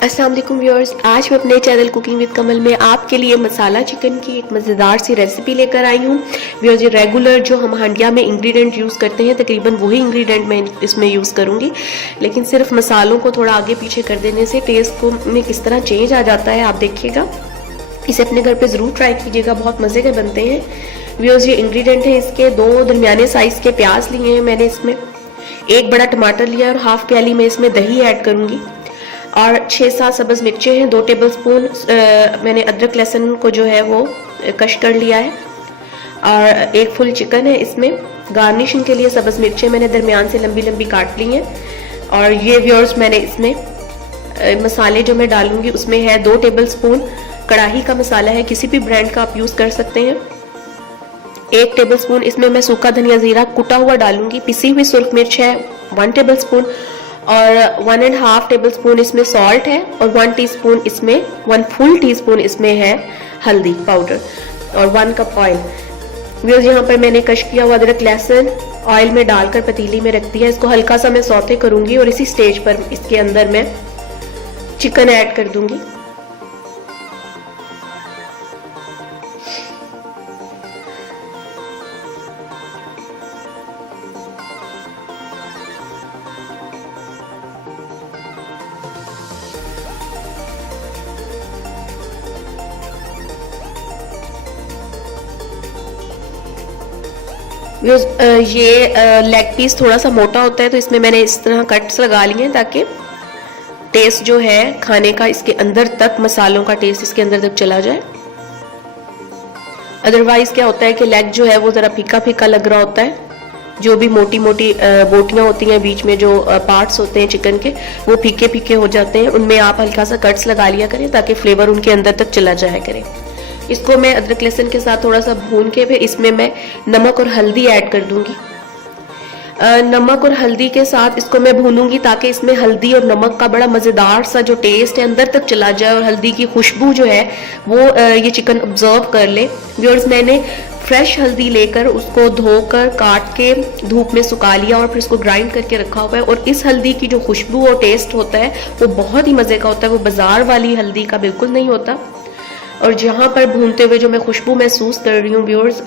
अस्सलाम वालेकुम व्यूअर्स, आज मैं अपने चैनल कुकिंग विद कमल में आपके लिए मसाला चिकन की एक मज़ेदार सी रेसिपी लेकर आई हूँ। व्यूअर्स, ये रेगुलर जो हम हांडिया में इंग्रेडिएंट यूज़ करते हैं तकरीबन वही इंग्रेडिएंट मैं इसमें यूज़ करूँगी, लेकिन सिर्फ मसालों को थोड़ा आगे पीछे कर देने से टेस्ट को में किस तरह चेंज आ जाता है आप देखिएगा। इसे अपने घर पर ज़रूर ट्राई कीजिएगा, बहुत मज़े के बनते हैं। व्यूअर्स, ये इंग्रेडिएंट है इसके 2 दरमियाने साइज़ के प्याज लिए हैं मैंने, इसमें 1 बड़ा टमाटर लिया और हाफ प्याली में इसमें दही ऐड करूँगी और 6-7 सब्ज़ मिर्चें हैं। 2 टेबलस्पून मैंने अदरक लहसुन को जो है वो कश कर लिया है और 1 फुल चिकन है। इसमें गार्निशिंग के लिए सब्ज़ मिर्चें मैंने दरमियान से लंबी लंबी काट ली हैं। और ये व्यूअर्स, मैंने इसमें मसाले जो मैं डालूंगी उसमें है 2 टेबलस्पून कढ़ाई का मसाला है, किसी भी ब्रांड का आप यूज़ कर सकते हैं। 1 टेबलस्पून इसमें मैं सूखा धनिया ज़ीरा कुटा हुआ डालूंगी। पिसी हुई सुर्ख मिर्च है 1 टेबलस्पून और 1.5 टेबलस्पून इसमें सॉल्ट है और 1 टीस्पून इसमें 1 फुल टीस्पून इसमें है हल्दी पाउडर और 1 कप ऑयल। व्यूअर्स, यहाँ पर मैंने कश किया हुआ अदरक लहसुन ऑयल में डालकर पतीली में रख दिया। इसको हल्का सा मैं सौते करूंगी और इसी स्टेज पर इसके अंदर मैं चिकन ऐड कर दूंगी। ये लेग पीस थोड़ा सा मोटा होता है तो इसमें मैंने इस तरह कट्स लगा लिए हैं ताकि टेस्ट जो है खाने का इसके अंदर तक, मसालों का टेस्ट इसके अंदर तक चला जाए। अदरवाइज क्या होता है कि लेग जो है वो ज़रा फीका फीका लग रहा होता है। जो भी मोटी मोटी बोटियां होती हैं बीच में, जो पार्ट्स होते हैं चिकन के, वो फीके फीके हो जाते हैं। उनमें आप हल्का सा कट्स लगा लिया करें ताकि फ्लेवर उनके अंदर तक चला जाया करे। इसको मैं अदरक लहसुन के साथ थोड़ा सा भून के फिर इसमें मैं नमक और हल्दी ऐड कर दूंगी। नमक और हल्दी के साथ इसको मैं भूनूंगी ताकि इसमें हल्दी और नमक का बड़ा मज़ेदार सा जो टेस्ट है अंदर तक चला जाए और हल्दी की खुशबू जो है वो ये चिकन ऑब्जर्व कर ले। व्यूअर्स, मैंने फ्रेश हल्दी लेकर उसको धोकर काट के धूप में सुखा लिया और फिर इसको ग्राइंड करके रखा हुआ है। और इस हल्दी की जो खुशबू और टेस्ट होता है वो बहुत ही मज़े का होता है, वो बाजार वाली हल्दी का बिल्कुल नहीं होता। और जहाँ पर भूनते हुए जो मैं खुशबू महसूस कर रही हूँ व्यूअर्स,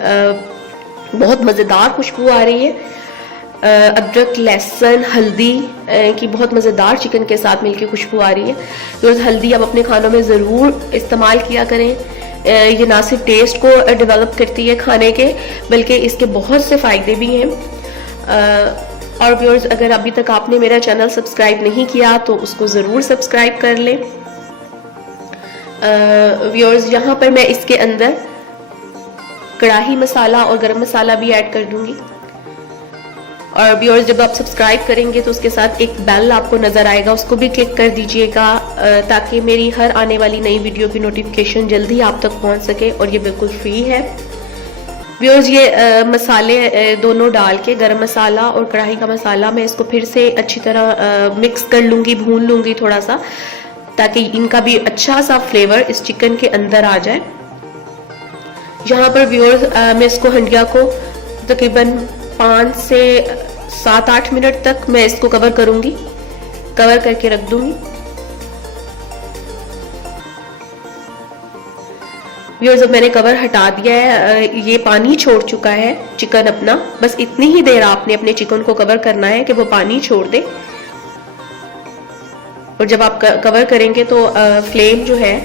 बहुत मज़ेदार खुशबू आ रही है। अदरक लहसुन हल्दी की बहुत मज़ेदार चिकन के साथ मिलके खुशबू आ रही है। व्यूअर्स, हल्दी आप अपने खानों में ज़रूर इस्तेमाल किया करें। ये ना सिर्फ टेस्ट को डेवलप करती है खाने के, बल्कि इसके बहुत से फ़ायदे भी हैं। और व्यूअर्स, अगर अभी तक आपने मेरा चैनल सब्सक्राइब नहीं किया तो उसको ज़रूर सब्सक्राइब कर लें। व्यूअर्स, यहाँ पर मैं इसके अंदर कढ़ाई मसाला और गरम मसाला भी ऐड कर दूंगी। और व्यूअर्स, जब आप सब्सक्राइब करेंगे तो उसके साथ एक बेल आपको नजर आएगा, उसको भी क्लिक कर दीजिएगा ताकि मेरी हर आने वाली नई वीडियो की नोटिफिकेशन जल्दी आप तक पहुंच सके और ये बिल्कुल फ्री है। व्यूअर्स, ये मसाले दोनों डाल के, गरम मसाला और कढ़ाई का मसाला, मैं इसको फिर से अच्छी तरह मिक्स कर लूंगी, भून लूंगी थोड़ा सा, ताकि इनका भी अच्छा सा फ्लेवर इस चिकन के अंदर आ जाए। यहाँ पर व्यूअर्स, मैं इसको हंडिया को तकरीबन 5 से 7-8 मिनट तक मैं इसको कवर करूंगी, कवर करके रख दूंगी। व्यूअर्स, अब मैंने कवर हटा दिया है, ये पानी छोड़ चुका है चिकन अपना। बस इतनी ही देर आपने अपने चिकन को कवर करना है कि वो पानी छोड़ दे। और जब आप कवर करेंगे तो फ्लेम जो है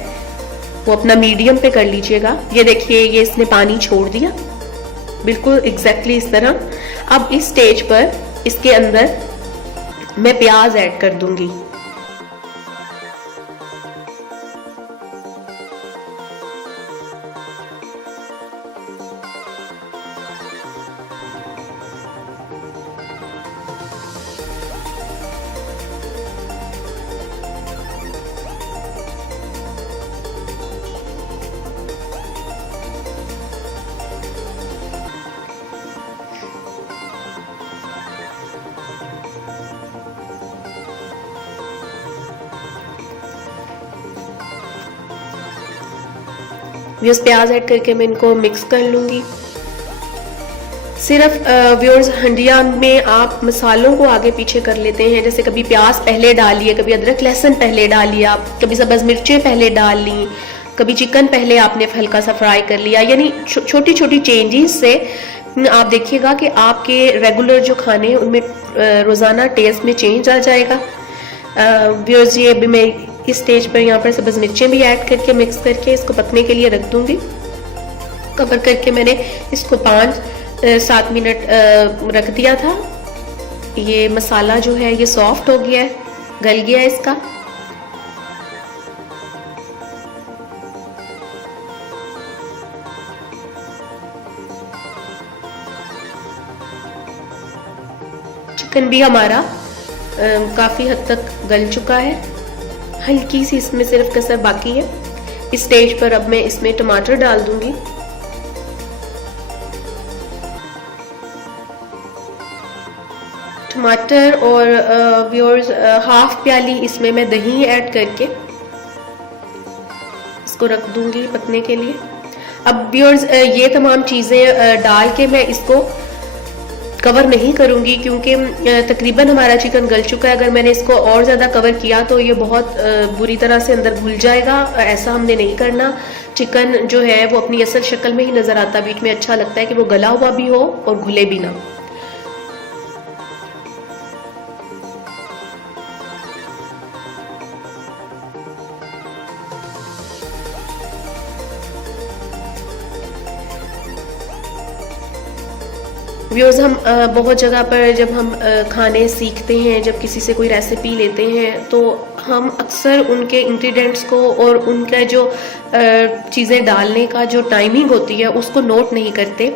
वो अपना मीडियम पे कर लीजिएगा। ये देखिए, ये इसने पानी छोड़ दिया बिल्कुल एग्जैक्टली इस तरह। अब इस स्टेज पर इसके अंदर मैं प्याज ऐड कर दूंगी। प्याज ऐड करके मैं इनको मिक्स कर लूंगी। सिर्फ व्यूअर्स हंडिया में आप मसालों को आगे पीछे कर लेते हैं, जैसे कभी प्याज पहले डालिए, कभी अदरक लहसुन पहले डालिए, आप कभी सब्ज़ मिर्चें पहले डाल ली, कभी चिकन पहले आपने हल्का सा फ्राई कर लिया। यानी छोटी छोटी चेंजेस से आप देखिएगा कि आपके रेगुलर जो खाने हैं उनमें रोज़ाना टेस्ट में चेंज आ जाएगा। व्यूअर्स ये अभी मैं इस स्टेज पर यहाँ पर सब्ज़ मिर्चें भी ऐड करके मिक्स करके इसको पकने के लिए रख दूँगी। कवर करके मैंने इसको 5-7 मिनट रख दिया था। ये मसाला जो है ये सॉफ्ट हो गया है, गल गया है इसका। चिकन भी हमारा काफ़ी हद तक गल चुका है, हल्की सी इसमें सिर्फ कसर बाकी है। इस स्टेज पर अब मैं इसमें टमाटर डाल दूंगी। टमाटर और व्यूअर्स हाफ प्याली इसमें मैं दही ऐड करके इसको रख दूंगी पकने के लिए। अब व्यूअर्स ये तमाम चीज़ें डाल के मैं इसको कवर नहीं करूंगी क्योंकि तकरीबन हमारा चिकन गल चुका है। अगर मैंने इसको और ज़्यादा कवर किया तो ये बहुत बुरी तरह से अंदर घुल जाएगा। ऐसा हमने नहीं करना। चिकन जो है वो अपनी असल शक्ल में ही नज़र आता, बीच में अच्छा लगता है कि वो गला हुआ भी हो और घुले भी ना। व्यूअर्स हम बहुत जगह पर जब हम खाने सीखते हैं, जब किसी से कोई रेसिपी लेते हैं तो हम अक्सर उनके इंग्रेडिएंट्स को और उनका जो चीज़ें डालने का जो टाइमिंग होती है उसको नोट नहीं करते,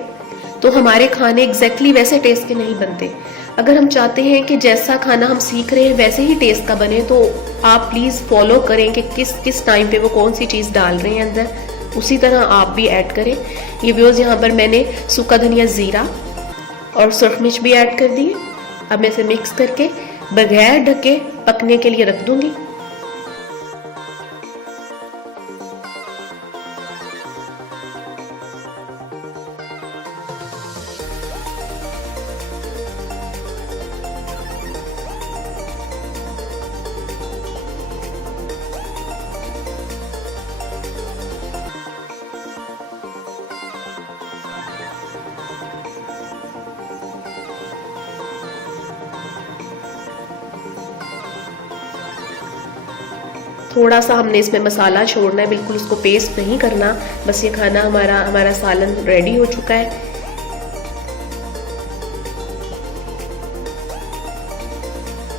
तो हमारे खाने एग्जैक्टली वैसे टेस्ट के नहीं बनते। अगर हम चाहते हैं कि जैसा खाना हम सीख रहे हैं वैसे ही टेस्ट का बने तो आप प्लीज़ फॉलो करें कि किस किस टाइम पे वो कौन सी चीज़ डाल रहे हैं अंदर, उसी तरह आप भी ऐड करें। ये व्यूअर्स यहाँ पर मैंने सूखा धनिया, ज़ीरा और सुरख मिर्च भी ऐड कर दिए। अब मैं इसे मिक्स करके बगैर ढके पकने के लिए रख दूंगी। थोड़ा सा हमने इसमें मसाला छोड़ना है, बिल्कुल उसको पेस्ट नहीं करना। बस ये खाना हमारा सालन रेडी हो चुका है।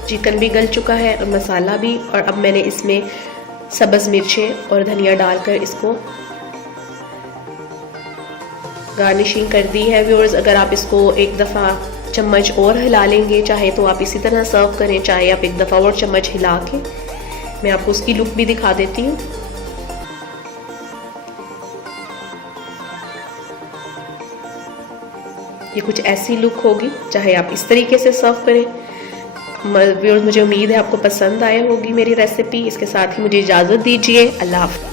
चिकन भी गल चुका है और मसाला भी, और अब मैंने इसमें सब्ज़ मिर्चें और धनिया डालकर इसको गार्निशिंग कर दी है। व्यूअर्स अगर आप इसको एक दफ़ा चम्मच और हिला लेंगे, चाहे तो आप इसी तरह सर्व करें, चाहे आप एक दफ़ा और चम्मच हिला के, मैं आपको उसकी लुक भी दिखा देती हूँ। ये कुछ ऐसी लुक होगी, चाहे आप इस तरीके से सर्व करें। व्यूअर्स मुझे उम्मीद है आपको पसंद आया होगी मेरी रेसिपी। इसके साथ ही मुझे इजाज़त दीजिए। अल्लाह हाफ़िज़।